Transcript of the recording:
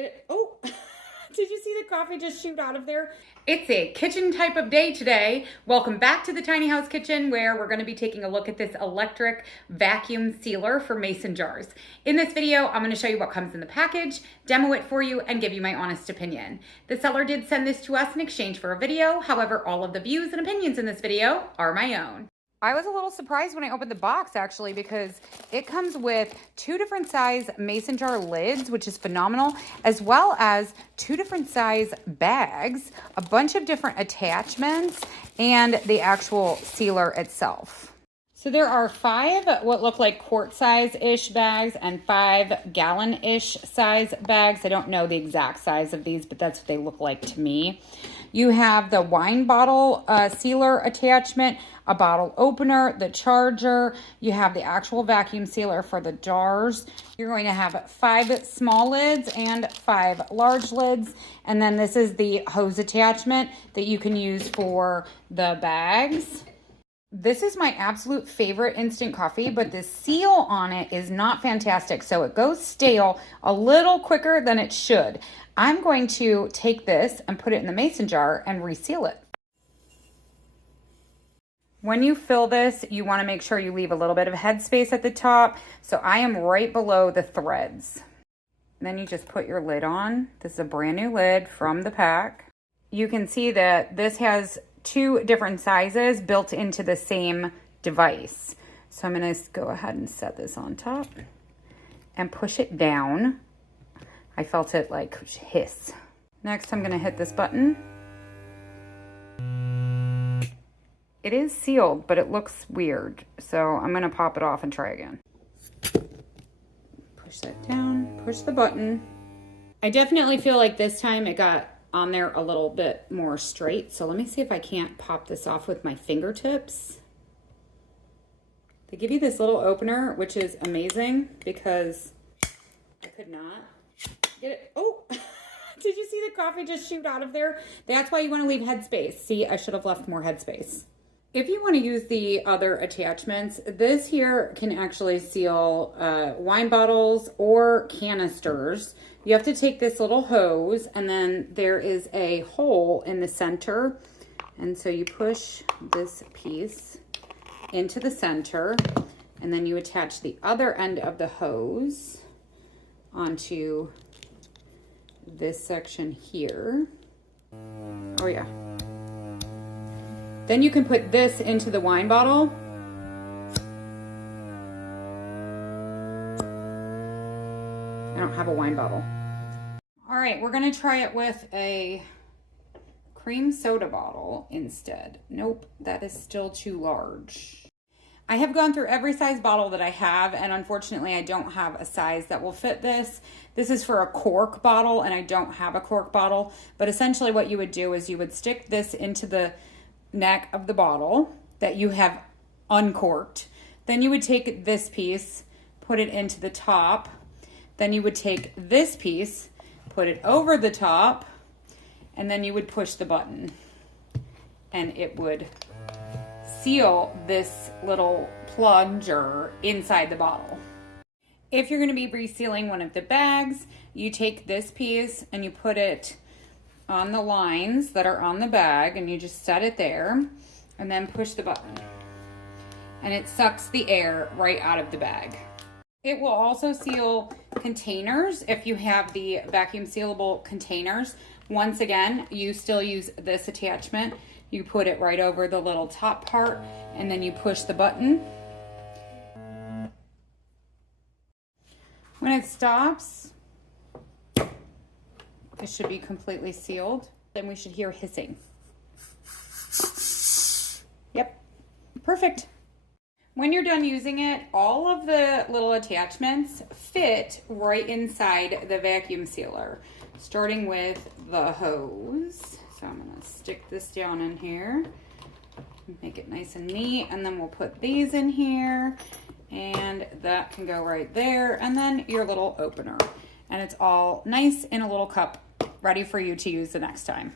Get it? Oh, did you see the coffee just shoot out of there? It's a kitchen type of day today. Welcome back to the Tiny House Kitchen, where we're going to be taking a look at this electric vacuum sealer for mason jars. In this video, I'm going to show you what comes in the package, demo it for you, and give you my honest opinion. The seller did send this to us in exchange for a video. However, all of the views and opinions in this video are my own. I was a little surprised when I opened the box, actually, because it comes with 2 different size mason jar lids, which is phenomenal, as well as 2 different size bags, a bunch of different attachments, and the actual sealer itself. So there are 5 what look like quart size-ish bags and 5 gallon-ish size bags. I don't know the exact size of these, but that's what they look like to me. You have the wine bottle sealer attachment, a bottle opener, the charger. You have the actual vacuum sealer for the jars. You're going to have 5 small lids and 5 large lids. And then this is the hose attachment that you can use for the bags. This is my absolute favorite instant coffee, but the seal on it is not fantastic. So it goes stale a little quicker than it should. I'm going to take this and put it in the mason jar and reseal it. When you fill this, you want to make sure you leave a little bit of headspace at the top. So I am right below the threads. And then you just put your lid on. This is a brand new lid from the pack. You can see that this has 2 different sizes built into the same device. So I'm going to go ahead and set this on top and push it down. I felt it like hiss. Next, I'm going to hit this button. It is sealed, but it looks weird. So I'm going to pop it off and try again. Push that down, push the button. I definitely feel like this time it got on there a little bit more straight. So let me see if I can't pop this off with my fingertips. They give you this little opener, which is amazing because I could not get it. Oh, did you see the coffee just shoot out of there? That's why you want to leave headspace. See, I should have left more headspace. If you want to use the other attachments, this here can actually seal wine bottles or canisters. You have to take this little hose, and then there is a hole in the center. And so you push this piece into the center, and then you attach the other end of the hose onto this section here. Oh yeah. Then you can put this into the wine bottle. I don't have a wine bottle. All right, we're gonna try it with a cream soda bottle instead. Nope, that is still too large. I have gone through every size bottle that I have, and unfortunately I don't have a size that will fit this. This is for a cork bottle, and I don't have a cork bottle, but essentially what you would do is you would stick this into the neck of the bottle that you have uncorked. Then you would take this piece, put it into the top. Then you would take this piece, put it over the top, and then you would push the button, and it would seal this little plunger inside the bottle. If you're going to be resealing one of the bags, you take this piece and you put it on the lines that are on the bag, and you just set it there and then push the button, and it sucks the air right out of the bag. It will also seal containers if you have the vacuum sealable containers. Once again, you still use this attachment. You put it right over the little top part, and then you push the button. When it stops, it should be completely sealed. Then we should hear hissing. Yep, perfect. When you're done using it, all of the little attachments fit right inside the vacuum sealer, starting with the hose. So I'm gonna stick this down in here, make it nice and neat, and then we'll put these in here, and that can go right there, and then your little opener. And it's all nice in a little cup, ready for you to use the next time.